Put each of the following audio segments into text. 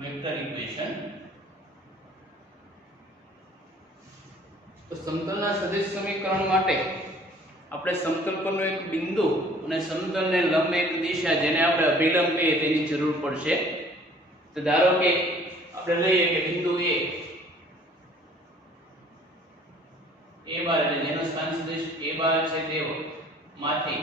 Vector equation. તો સમતલના સદિશ સમીકરણ માટે આપણે સમતલ પરનો એક બિંદુ અને સમતલને લંબ એક દિશા જેને આપણે અભિલંબ કહીએ તેની જરૂર પડશે. તો ધારો કે આપણે લઈએ કે બિંદુ a બાર એટલે જેનો સ્થાન સદિશ a બાર છે તે માંથી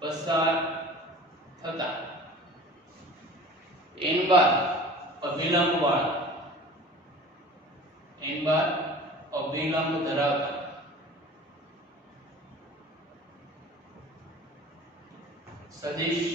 પસાર થતા n બાર અભિલંબ વાળા n બાર અભિલંબ ધરાવતા સદિશ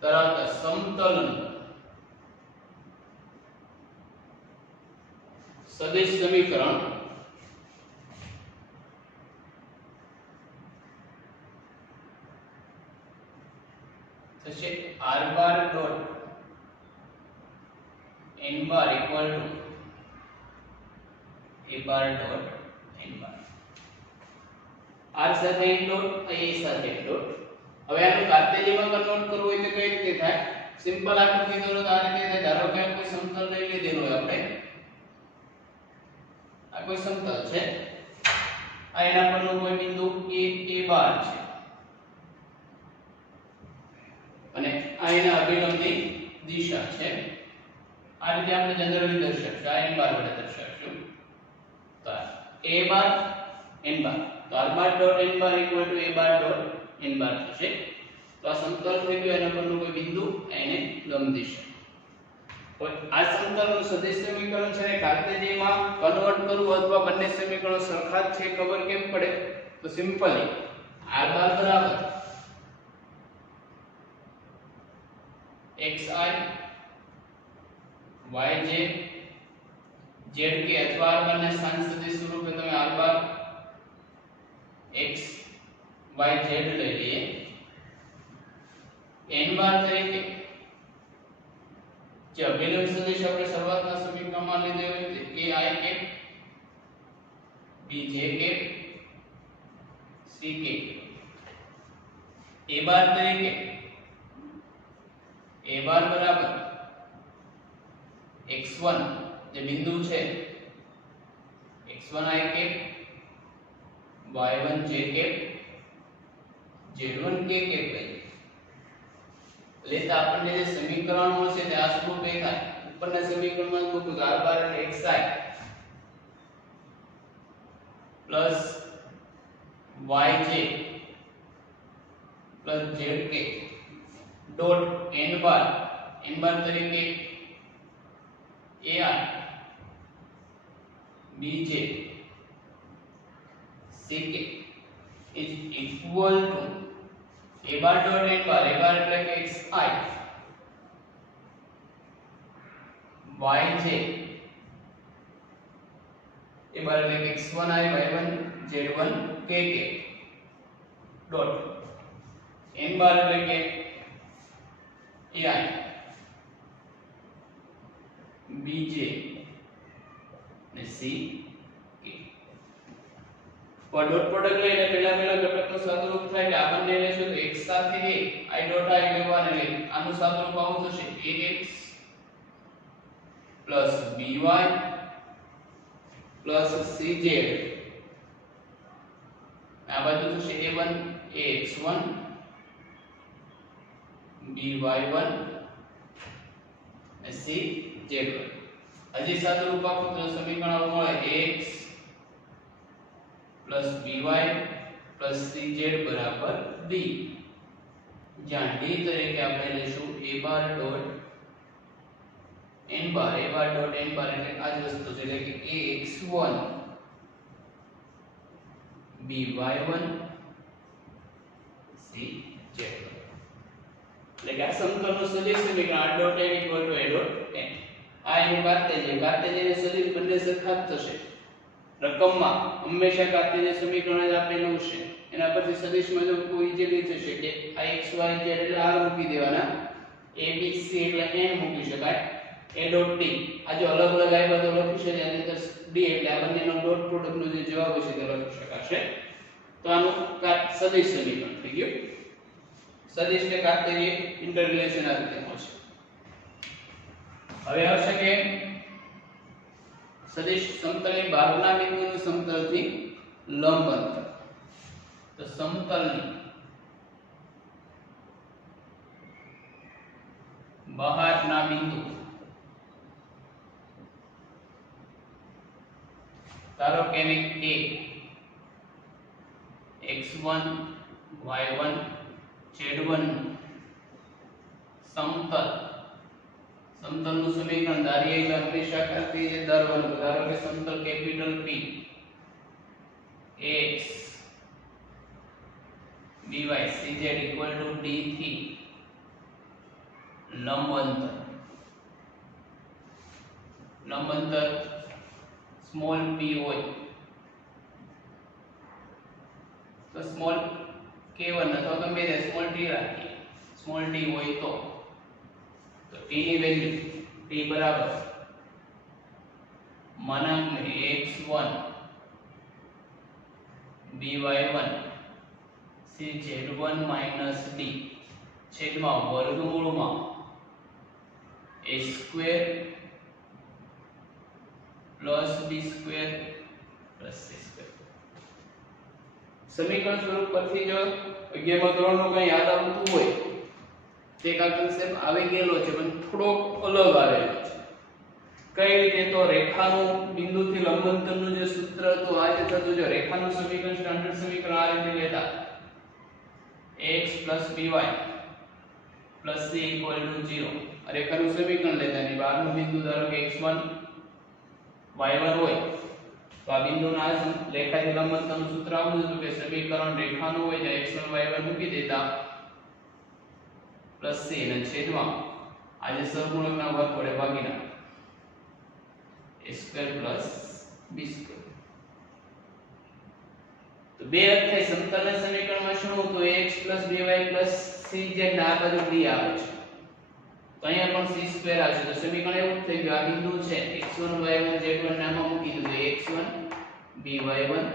ધરાવતા સમતલનું સદિશ સમીકરણ થશે r bar dot n bar equal to a bar dot n bar. r સાથે n ડોટ a સાથે n ડોટ. હવે આનું કાર્ટેશિયનમાં કન્વર્ટ કરવું હોય તો કઈ રીતે થાય? સિમ્પલ આકૃતિ દોરો તો આ રીતે થાય. ધારો કે કોઈ સમતલ લઈ લીધેલો હોય આપણે, આ કોઈ સમતલ છે, આ એના પરનું કોઈ બિંદુ a બાર છે અને આ એના અભિલંબની દિશા છે. આ રીતે આપણે જનરલી દર્શાવશું, આ n બાર વડે દર્શાવશું. તો a બાર n બાર, તો r bar dot n bar equal to a bar dot n બાર થશે. તો આ સમતલ થઈ ગયું, એના પરનું કોઈ બિંદુ એને લંબ દિશા. તો આ સમતલનું સદિશ સમીકરણ છે ને કાર્ટેશિયનમાં કન્વર્ટ કરવું અથવા બંને સમીકરણો સરખા જ છે ખબર કેમ પડે? તો સિમ્પલી r બાર બરાબર xi yj zk અથવા r બારને સ્થાન સદિશ સ્વરૂપે તમે r બાર x y z લઈ લઈએ. n બાર તરીકે જે અભિલંબ સદિશ આપણે શરૂઆતના સમીકરણમાં લીધે હોય તે a i cap b j cap c cap. a bar તરીકે a બાર બરાબર x1 જે બિંદુ છે x1 i cap y1 j cap z1 k cap લઈએ. લેતા આપણને જે સમીકરણ મળશે તે આ સ્વરૂપે થાય. ઉપરના સમીકરણમાં લખું તો r બાર એટલે xi plus yj plus zk dot n બાર તરીકે ai bj ck is equal to a bar dot n bar, a bar એટલે કે xi yj, a bar એટલે કે x1i y1 z1 kk dot n bar એટલે કે ai bj ને c k. Dot product લઈને પહેલા ઘટકનું સાદુરૂપ થાય કે આ બંને લેશું તો x સાથે a i ડોટ i લેવાને એટલે આનું સાદુરૂપ આવું થશે ax plus by plus cz. આ બાજુ થશે a1 ax1 by1 અને cz. હજી સાદુરૂપ આપો તો સમીકરણ મળે ax plus by plus cz બરાબર d. જ્યાં d તરીકે આપણે લેશું a bar dot n bar, a bar dot n બાર એટલે આ જ વસ્તુ છે એટલે કે ax1 by1 cz. એટલે કે આ સમતલનું સદિશ સમીકરણ r dot n equal to a dot n. આ એનું કાર્ટેશિયન સદિશ બંને સરખા જ થશે. રકમમાં હંમેશા કાર્ટેશિયન સમીકરણ જ આપેલું છે. એના પરથી સદિશમાં જો કોઈ ઇઝીલી થશે કે આ x y z એટલે r મૂકી દેવાના, a b c એટલે n મૂકી શકાય, a ડોટ d આ જો અલગ અલગ આવ્યા તો લખી શકાય, આની અંદર d એટલે આ બંનેનો ડોટ પ્રોડક્ટનો જે જવાબ હશે તે લખી શકાશે. તો આનું સદિશ સમીકરણ થઈ ગયું. સદિશ કે કાર્તેય ઇન્ટરરિલેશન આ રીતે મળશે. હવે આવશે કે સદિશ સમતલની બહારના બિંદુનું સમતલથી લંબ અંતર. તો સમતલની બહારના બિંદુ ધારો કે A x1 y1 z1 સમતલનું સમીકરણ ધારીએ એટલે હંમેશા કરતી છે ધારવાનું. ધારો કે સમતલ capital P x by cz equal to d થી લંબ અંતર સ્મોલ p હોય તો સ્મોલ k1 અથવા ગમે તે સ્મોલ t રાખીએ. સ્મોલ t હોય તો t ની વેલ્યુ t બરાબર માનાંકમાં x1 by1 cz1 d છેદમાં વર્ગમૂળમાં a square plus b square plus c square. સમીકરણ સ્વરૂપ પરથી જો 11મા ધોરણનો કંઈ યાદ આવતું હોય તે કા કન્સેપ્ટ આવી ગયેલો છે પણ થોડોક અલગ આવેલો છે. કઈ રીતે? તો રેખાનું બિંદુથી લંબ અંતરનું જે સૂત્ર હતું આ રીતે થતું. જો રેખાનું સમીકરણ સ્ટાન્ડર્ડ સમીકરણ આ રીતે લેતા x by c = 0. રેખાનું સમીકરણ લેતા ની બહારનું બિંદુ ધારો કે x1 y1 હોય તો આ બિંદુના રેખાથી લંબ અંતરનું સૂત્ર આવું હતું કે સમીકરણ રેખાનું હોય તો x1 y1 મૂકી દેતા પ્લસ c અને છેદમાં આ જે સહગુણકના વર્ગ વડે ભાગી નાખો a square plus b square. તો બે અર્થ થાય સમતલના સમીકરણમાં શું હતું? x by cz ના આ બાજુ d આવે છે તો અહીંયા પણ c સ્ક્વેર આવશે. તો સમીકરણ એવું થઈ ગયું આ બિંદુ છે x1 y1 z1 નામમાં મૂકી દીધું x1 by1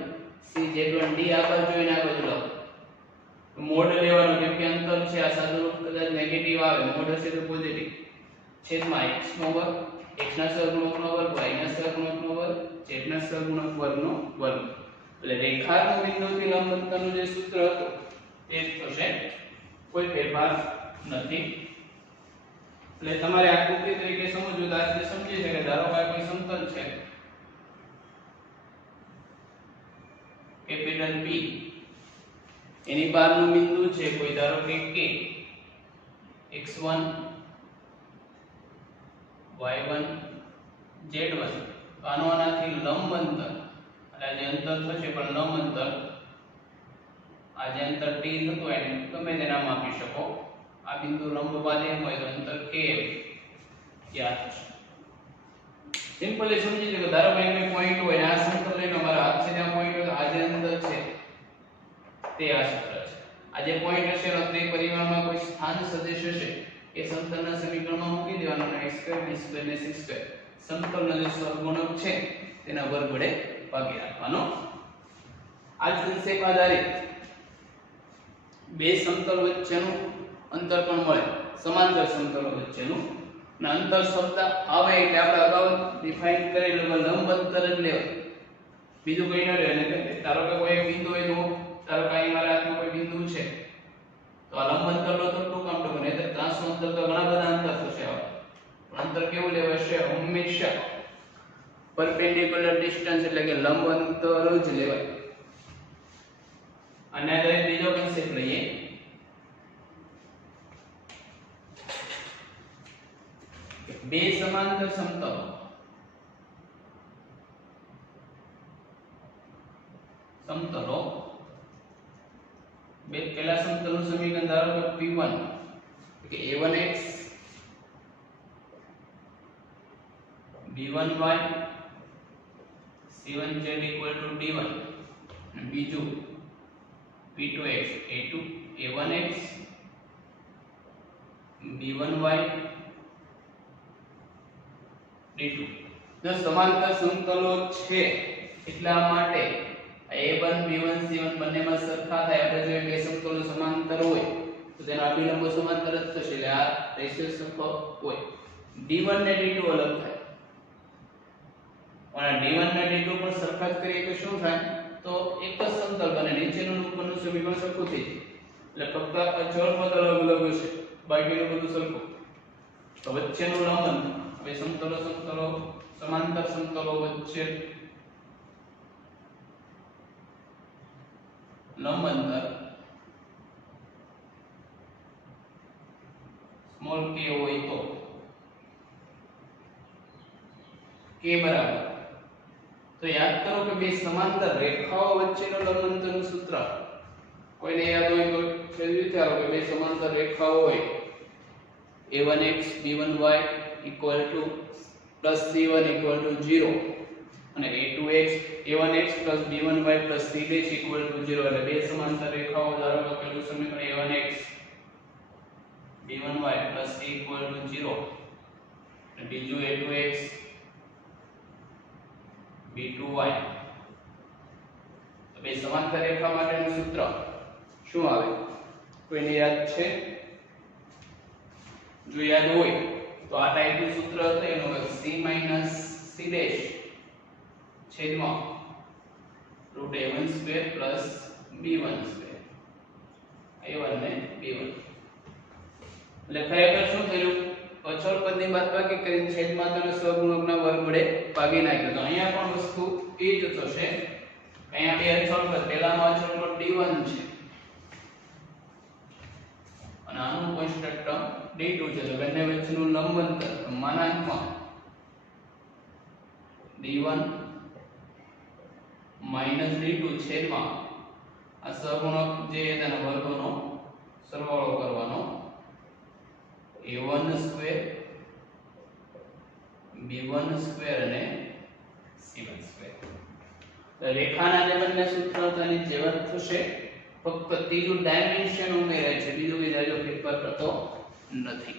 cz1 d આ બાજુ જોઈને આ બાજુ લખો. મોડ લેવાનું કેમ કે અંતર છે આ સાદુરૂપ કદાચ નેગેટિવ આવે મોડ હશે તો પોઝિટિવ છેદમાં x નો વર્ગ x ના સહગુણકનો વર્ગ y ના સહગુણકનો વર્ગ z ના સહગુણક વર્ગનો વર્ગ. એટલે રેખાનું બિંદુથી લંબ અંતરનું જે સૂત્ર હતું તે જ થશે, કોઈ ફેરફાર નથી. એટલે તમારે આકૃતિ તરીકે સમજવું તો આ રીતે સમજી શકે. ધારો કે કોઈ સમતલ છે કેપિટલ P એની બહારનું બિંદુ છે કોઈ ધારો કે K x1 y1 z1 આનો આનાથી લંબ અંતર એટલે જે અંતર થશે પણ લંબ અંતર આ જે અંતર t થતું હોય એને ગમે તે નામ આપી શકો. આ બિંદુ લંબ બાદ એમ હોય તો અંતર k યાદ છે. સિમ્પલી સમજી લો. ધારો કે કોઈ પોઈન્ટ હોય આ સમતલ લઈને અમારા હાથ છે ત્યાં પોઈન્ટ હોય તો આ જે અંતર છે તે આ સૂત્ર છે. આ જે પોઈન્ટ હશે એનો ત્રિપરિમાણમાં કોઈ સ્થાન સદિશ હશે એ સમતલના સમીકરણમાં મૂકી દેવાનો અને x2 b2 ને c2 સમતલનો જે સહગુણક છે તેના વર્ગ વડે ભાગી નાખવાનો. આ જ કન્સેપ્ટ આધારિત બે સમતલ વચ્ચેનું અંતર પણ મળે સમાંતર સમતલો વચ્ચેનું. અને અંતર શબ્દ આવે એટલે આપણે અગાઉ ડિફાઇન કરેલું લંબ અંતર જ લેવાય, બીજું કંઈ ન રહેવાય. ધારો કે કોઈ એક બિંદુ હોય તો ધારો કે અહીં મારા હાથમાં કોઈ બિંદુ છે તો આ લંબ અંતર લો તો ટૂંકામ ટૂંકું, નહીં તો ત્રાંસુ અંતર તો ઘણા બધા અંતર થશે. પણ અંતર કેવું લેવાશે? હંમેશા પરપેન્ડિક્યુલર ડિસ્ટન્સ એટલે કે લંબ અંતર જ લેવાય. અને આ બીજો કન્સેપ્ટ લઈએ બે સમાંતર સમતલો બે પહેલા સમતલનું સમીકરણ ધારો કે P1 કે a1x b1y c1z = d1 અને બીજું P2x a1x b1y d2. જો સમાંતર સમતલો છે એટલા માટે a1 b1 c1 બંનેમાં સરખા થાય. આપણે જો બે સમતલો સમાંતર હોય તો તેના અભિલંબો સમાંતર જ થશે એટલે આ રેશિયો સરખો હોય. d1 ને d2 અલગ થાય અને d1 ને d2 પણ સરખા જ કરીએ તો શું થાય તો એક જ સમતલ બને નીચેનું ઉપરનું સમીકરણ સરખું થઈ જાય એટલે ફક્ત અચળ પદ અલગ અલગ હશે બાકીનું બધું સરખું. તો વચ્ચેનું લંબન હવે સમતલો સમાંતર સમતલો વચ્ચે લંબ અંતર સ્મોલ k હોય તો k બરાબર તો યાદ કરો કે બે સમાંતર રેખાઓ વચ્ચેનો લંબ અંતરનું સૂત્ર કોઈને યાદ હોય તો ફરી વિચારો કે બે સમાંતર રેખાઓ હોય a1x b1y + c1 = 0 અને a2x a1x + b1y + c' = 0 એટલે બે સમાંતર રેખાઓ ધારો કે પહેલું સમીકરણ a1x b1y + c = 0 અને બીજું a2x b2y તો બે સમાંતર રેખા માટેનું સૂત્ર શું આવે કોઈને યાદ છે? જો યાદ હોય તો આ ટાઈપનું સૂત્ર હતું એનું c - c' છેદમાં √a1² + b1² a1 ને b1 એટલે ખરેખર શું થયું અચળ પદની બાદબાકી કરીને છેદમાં તેને સહગુણકના વર્ગ વડે ભાગી નાખ્યો. તો અહીંયા પણ વસ્તુ એ જ થશે. અહીંયા બે અચળ પદ પહેલામાં અચળ પદ d1 છે અને આનું કોન્સ્ટન્ટ ટર્મ d2 છે તો બંને વચ્ચેનું લંબ અંતર માનાંકમાં d1 - d2 છેદમાં આ સહગુણક જે તેના વર્ગોનો સરવાળો કરવાનો a1² b1² અને c1². રેખાના જે બંને સૂત્રો હતા એની જેવા થશે ફક્ત ત્રીજું ડાયમેન્શન ઉમેરાય છે બીજું કોઈ જાજો ફેરફાર થતો નથી.